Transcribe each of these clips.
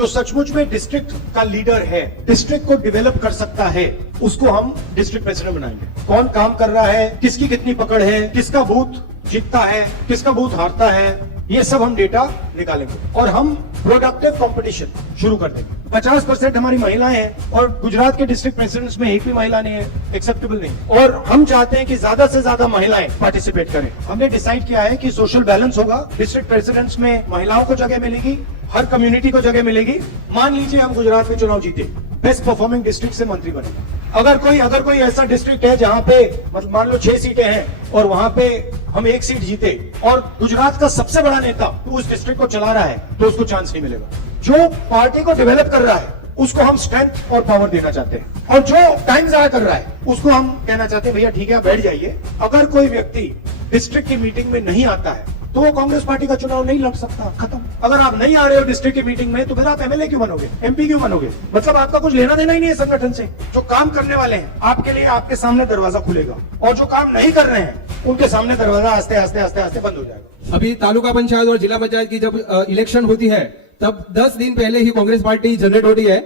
जो सचमुच में डिस्ट्रिक्ट का लीडर है, डिस्ट्रिक्ट को डेवलप कर सकता है, उसको हम डिस्ट्रिक्ट प्रेसिडेंट बनाएंगे। कौन काम कर रहा है, किसकी कितनी पकड़ है, किसका बूथ जीतता है, किसका बूथ हारता है, ये सब हम डेटा निकालेंगे और हम प्रोडक्टिव कंपटीशन शुरू कर देंगे। 50% हमारी महिलाएं हैं और गुजरात के डिस्ट्रिक्ट प्रेसिडेंट्स में एक भी महिला नहीं है, एक्सेप्टेबल नहीं। और हम चाहते हैं कि ज्यादा से ज्यादा महिलाएं पार्टिसिपेट करें। हमने डिसाइड किया है कि सोशल बैलेंस होगा, डिस्ट्रिक्ट प्रेसिडेंट्स में महिलाओं को जगह मिलेगी, हर कम्युनिटी को जगह मिलेगी। मान लीजिए हम गुजरात में चुनाव जीते, बेस्ट परफॉर्मिंग डिस्ट्रिक्ट से मंत्री बने। अगर कोई ऐसा डिस्ट्रिक्ट है जहां पे मतलब मान लो 6 सीटें हैं और वहां पे हम 1 सीट जीते और गुजरात का सबसे बड़ा नेता उस डिस्ट्रिक्ट को चला रहा है, तो उसको चांस नहीं मिलेगा। जो पार्टी को डेवलप कर रहा है उसको हम स्ट्रेंथ और पावर देना चाहते हैं, और जो टाइम जाया कर रहा है उसको हम कहना चाहते हैं भैया ठीक है आप बैठ जाइए। अगर कोई व्यक्ति डिस्ट्रिक्ट की मीटिंग में नहीं आता है तो वो कांग्रेस पार्टी का चुनाव नहीं लड़ सकता, खत्म। अगर आप नहीं आ रहे हो डिस्ट्रिक्ट की मीटिंग में तो फिर आप एमएलए क्यों बनोगे, एमपी क्यों बनोगे? मतलब आपका कुछ लेना देना ही नहीं है संगठन से। जो काम करने वाले हैं आपके लिए आपके सामने दरवाजा खुलेगा, और जो काम नहीं कर रहे हैं उनके सामने दरवाजा आस्ते आस्ते आस्ते आस्ते बंद हो जाएगा। अभी तालुका पंचायत और जिला पंचायत की जब इलेक्शन होती है तब 10 दिन पहले ही कांग्रेस पार्टी जनरेट होती है।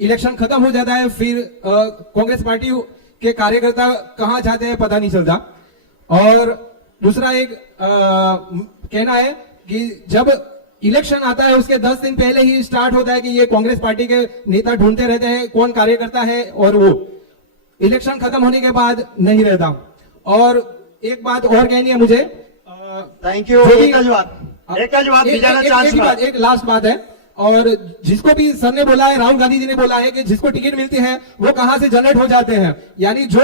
इलेक्शन खत्म हो जाता है, फिर कांग्रेस पार्टी के कार्यकर्ता कहां जाते हैं पता नहीं चलता। और दूसरा एक कहना है कि जब इलेक्शन आता है उसके 10 दिन पहले ही स्टार्ट होता है कि ये कांग्रेस पार्टी के नेता ढूंढते रहते हैं कौन कार्यकर्ता है, और वो इलेक्शन खत्म होने के बाद नहीं रहता। और एक बात और कहनी है मुझे, थैंक यू। एक लास्ट बात है, और जिसको भी सर ने बोला है, राहुल गांधी जी ने बोला है कि जिसको टिकट मिलती है वो कहां से जनरेट हो जाते हैं, यानी जो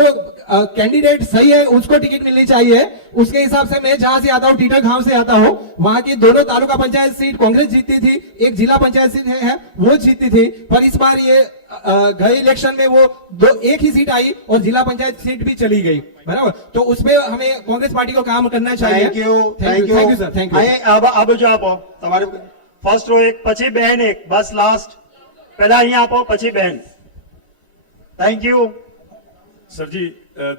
कैंडिडेट सही है उसको टिकट मिलनी चाहिए। उसके हिसाब से मैं जहां से आता हूं, टीटर गांव से आता हूं, वहां की दोनों तालुका पंचायत सीट कांग्रेस जीतती थी, एक जिला पंचायत सीट है वो जीतती थी। पर इस बार ये गए इलेक्शन में वो एक ही सीट आई और जिला पंचायत सीट भी चली गई, बराबर। तो उसमें हमें कांग्रेस पार्टी को काम करना चाहिए। Thank you sir, thank you. अब जो आप તમારે ફર્સ્ટ રો એક પછી બહેન એક, બસ લાસ્ટ પહેલા અહીંયા આપો પછી બહેન। थैंक यू सर जी।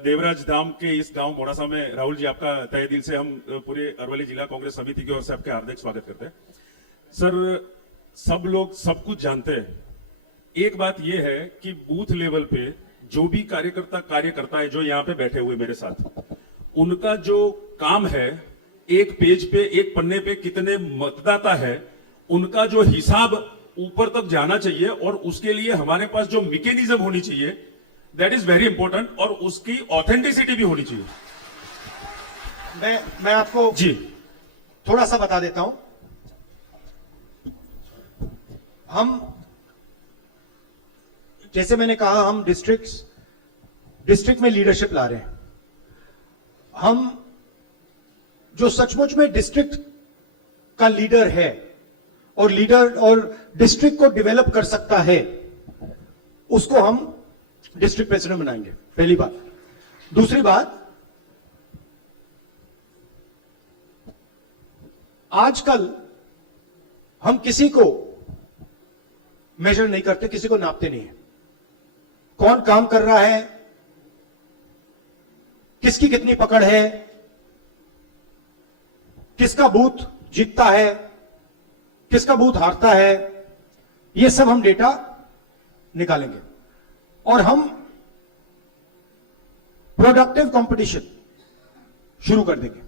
देवराज धाम के इस गांव मोड़ासा में राहुल जी आपका तहे दिल से हम पूरे अरवली जिला कांग्रेस समिति की ओर से आपके हार्दिक स्वागत करते हैं। सर सब लोग सब कुछ जानते हैं, एक बात यह है कि बूथ लेवल पे जो भी कार्यकर्ता कार्य करता है, जो यहाँ पे बैठे हुए मेरे साथ, उनका जो काम है, एक पेज पे एक पन्ने पे कितने मतदाता है उनका जो हिसाब ऊपर तक जाना चाहिए, और उसके लिए हमारे पास जो मैकेनिज्म होनी चाहिए दैट इज वेरी इंपॉर्टेंट, और उसकी ऑथेंटिसिटी भी होनी चाहिए। मैं आपको जी थोड़ा सा बता देता हूं। हम जैसे मैंने कहा हम डिस्ट्रिक्ट में लीडरशिप ला रहे हैं। हम जो सचमुच में डिस्ट्रिक्ट का लीडर है और डिस्ट्रिक्ट को डेवलप कर सकता है, उसको हम डिस्ट्रिक्ट प्रेसिडेंट बनाएंगे, पहली बात। दूसरी बात, आजकल हम किसी को मेजर नहीं करते, किसी को नापते नहीं है। कौन काम कर रहा है, किसकी कितनी पकड़ है, किसका बूथ जीतता है, किसका बूथ हारता है, ये सब हम डेटा निकालेंगे और हम प्रोडक्टिव कंपटीशन शुरू कर देंगे।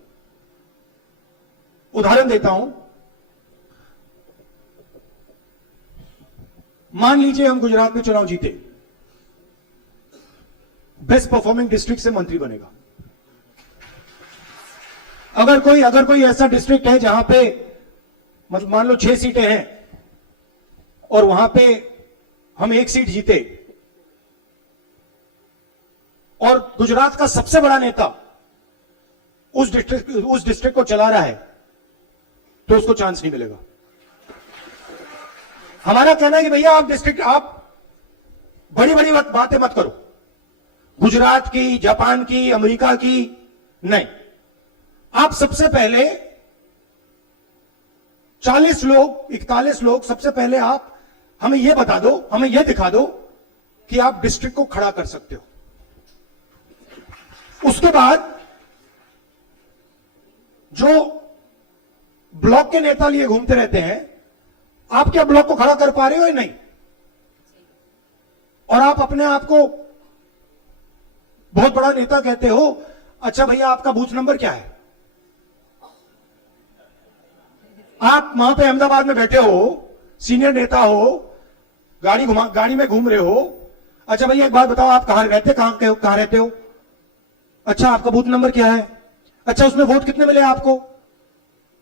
उदाहरण देता हूं, मान लीजिए हम गुजरात में चुनाव जीते, बेस्ट परफॉर्मिंग डिस्ट्रिक्ट से मंत्री बनेगा। अगर कोई ऐसा डिस्ट्रिक्ट है जहां पे मतलब मान लो 6 सीटें हैं और वहां पे हम 1 सीट जीते और गुजरात का सबसे बड़ा नेता उस डिस्ट्रिक्ट को चला रहा है, तो उसको चांस नहीं मिलेगा। हमारा कहना है कि भैया आप बड़ी बड़ी बातें मत करो, गुजरात की, जापान की, अमेरिका की नहीं। आप सबसे पहले 40 लोग 41 लोग सबसे पहले आप हमें यह बता दो, हमें यह दिखा दो कि आप डिस्ट्रिक्ट को खड़ा कर सकते हो। उसके बाद जो ब्लॉक के नेता लिए घूमते रहते हैं, आप क्या ब्लॉक को खड़ा कर पा रहे हो या नहीं? और आप अपने आप को बहुत बड़ा नेता कहते हो। अच्छा भैया, आपका बूथ नंबर क्या है? आप वहां पे अहमदाबाद में बैठे हो, सीनियर नेता हो, गाड़ी में घूम रहे हो। अच्छा भैया, एक बात बताओ, आप कहां रहते हो? अच्छा, आपका बूथ नंबर क्या है? अच्छा, उसमें वोट कितने मिले आपको?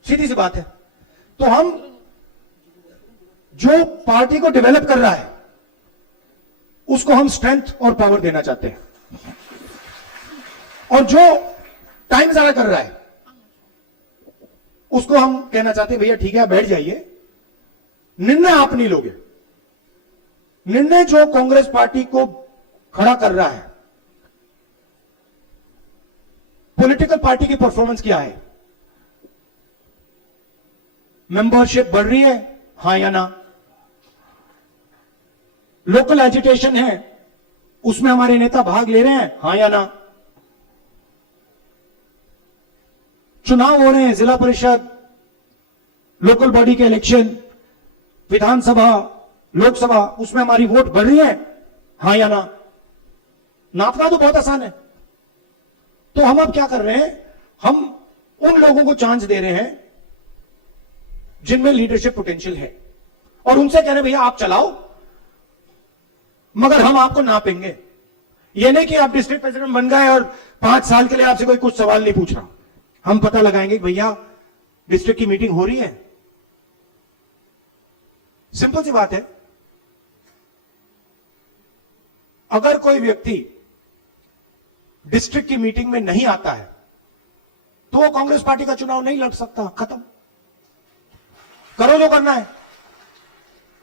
सीधी सी बात है। तो हम जो पार्टी को डेवलप कर रहा है उसको हम स्ट्रेंथ और पावर देना चाहते हैं, और जो टाइम ज्यादा कर रहा है उसको हम कहना चाहते हैं भैया ठीक है, आप बैठ जाइए, निर्णय आप नहीं लोगे। निर्णय जो कांग्रेस पार्टी को खड़ा कर रहा है, पॉलिटिकल पार्टी की परफॉर्मेंस क्या है? मेंबरशिप बढ़ रही है, हां या ना? लोकल एजिटेशन है, उसमें हमारे नेता भाग ले रहे हैं, हां या ना? चुनाव हो रहे हैं, जिला परिषद, लोकल बॉडी के इलेक्शन, विधानसभा, लोकसभा, उसमें हमारी वोट बढ़ रही है, हां या ना? नापना तो बहुत आसान है। तो हम अब क्या कर रहे हैं, हम उन लोगों को चांस दे रहे हैं जिनमें लीडरशिप पोटेंशियल है, और उनसे कह रहे हैं भैया आप चलाओ, मगर हम आपको नापेंगे। यह नहीं कि आप डिस्ट्रिक्ट प्रेसिडेंट बन गए और 5 साल के लिए आपसे कोई कुछ सवाल नहीं पूछ रहा। हम पता लगाएंगे कि भैया डिस्ट्रिक्ट की मीटिंग हो रही है, सिंपल सी बात है। अगर कोई व्यक्ति डिस्ट्रिक्ट की मीटिंग में नहीं आता है तो वो कांग्रेस पार्टी का चुनाव नहीं लड़ सकता, खत्म। करो जो करना है।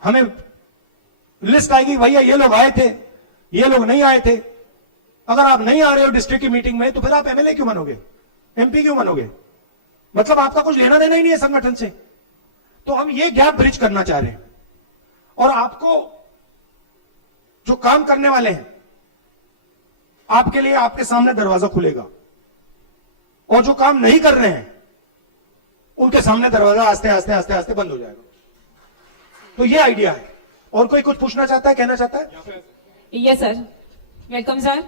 हमें लिस्ट आएगी, भैया ये लोग आए थे, ये लोग नहीं आए थे। अगर आप नहीं आ रहे हो डिस्ट्रिक्ट की मीटिंग में तो फिर आप एमएलए क्यों बनोगे, एमपी क्यों बनोगे? मतलब आपका कुछ लेना देना ही नहीं है संगठन से। तो हम ये गैप ब्रिज करना चाह रहे हैं, और आपको जो काम करने वाले हैं आपके लिए आपके सामने दरवाजा खुलेगा, और जो काम नहीं कर रहे हैं उनके सामने दरवाजा आस्ते आस्ते आस्ते आस्ते बंद हो जाएगा। तो ये आइडिया है। और कोई कुछ पूछना चाहता है, कहना चाहता है? Yes sir, welcome sir.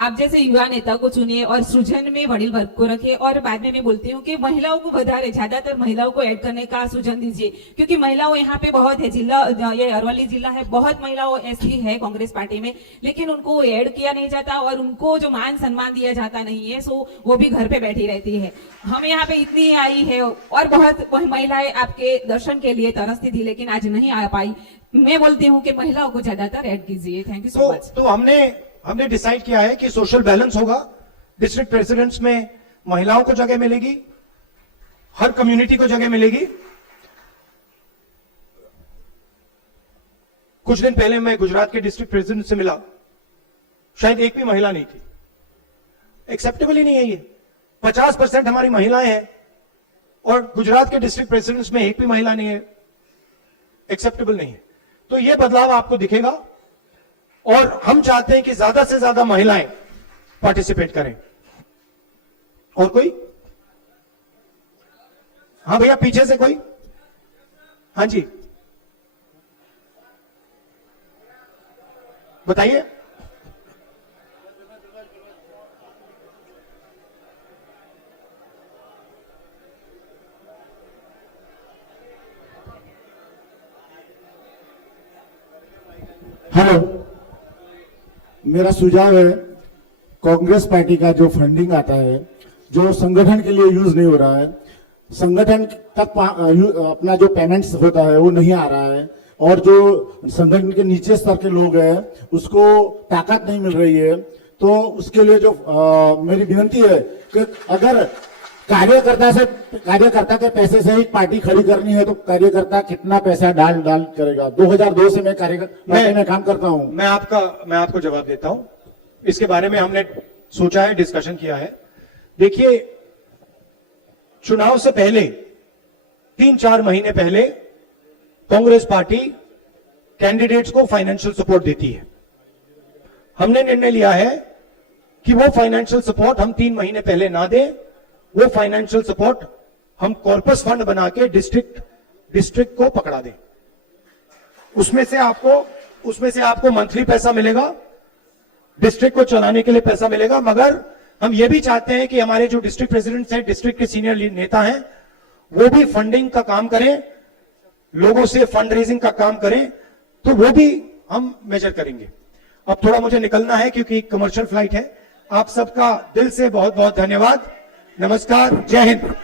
आप जैसे युवा नेता को चुनिए और सृजन में वडील वर्ग को रखे, और बाद में मैं बोलती हूँ कि महिलाओं को વધારે ज्यादातर महिलाओं को ऐड करने का सूचन दीजिए, क्योंकि महिलाओं यहाँ पे बहुत है। जिला ये अरवली जिला है, बहुत महिलाओं ऐसी है कांग्रेस पार्टी में, लेकिन उनको ऐड किया नहीं जाता और उनको जो मान सम्मान दिया जाता नहीं है, सो वो भी घर पे बैठी रहती है। हम यहाँ पे इतनी आई है और बहुत महिलाएं आपके दर्शन के लिए तरसती थी, लेकिन आज नहीं आ पाई। मैं बोलती हूँ कि महिलाओं को ज्यादातर ऐड कीजिए। Thank you so much. तो हमने डिसाइड किया है कि सोशल बैलेंस होगा। डिस्ट्रिक्ट प्रेसिडेंट्स में महिलाओं को जगह मिलेगी, हर कम्युनिटी को जगह मिलेगी। कुछ दिन पहले मैं गुजरात के डिस्ट्रिक्ट प्रेसिडेंट से मिला, शायद एक भी महिला नहीं थी। एक्सेप्टेबल ही नहीं है ये। 50% हमारी महिलाएं हैं और गुजरात के डिस्ट्रिक्ट प्रेसिडेंट्स में एक भी महिला नहीं है, एक्सेप्टेबल नहीं है। तो ये बदलाव आपको दिखेगा, और हम चाहते हैं कि ज्यादा से ज्यादा महिलाएं पार्टिसिपेट करें। और कोई? हाँ भैया, पीछे से कोई? हाँ जी, बताइए। हेलो, मेरा सुझाव है, कांग्रेस पार्टी का जो फंडिंग आता है जो संगठन के लिए यूज नहीं हो रहा है, संगठन तक अपना जो पेमेंट्स होता है वो नहीं आ रहा है, और जो संगठन के नीचे स्तर के लोग हैं उसको ताकत नहीं मिल रही है। तो उसके लिए जो मेरी विनती है कि अगर कार्यकर्ता के पैसे से ही पार्टी खड़ी करनी है तो कार्यकर्ता कितना पैसा डाल करेगा। 2002 से मैं पार्टी में काम करता हूं। मैं आपको जवाब देता हूं। इसके बारे में हमने सोचा है, डिस्कशन किया है। देखिए, चुनाव से पहले 3-4 महीने पहले कांग्रेस पार्टी कैंडिडेट्स को फाइनेंशियल सपोर्ट देती है। हमने निर्णय लिया है कि वो फाइनेंशियल सपोर्ट हम 3 महीने पहले ना दें। वो फाइनेंशियल सपोर्ट हम कॉर्पस फंड बना के डिस्ट्रिक्ट डिस्ट्रिक्ट को पकड़ा दें। उसमें से आपको मंथली पैसा मिलेगा, डिस्ट्रिक्ट को चलाने के लिए पैसा मिलेगा, मगर हम ये भी चाहते हैं कि हमारे जो डिस्ट्रिक्ट प्रेसिडेंट्स हैं, डिस्ट्रिक्ट के सीनियर नेता हैं, वो भी फंडिंग का काम करें, लोगों से फंड रेजिंग का काम करें, तो वो भी हम मेजर करेंगे। अब थोड़ा मुझे निकलना है क्योंकि कमर्शियल फ्लाइट है। आप सबका दिल से बहुत बहुत धन्यवाद। नमस्कार, जय हिंद।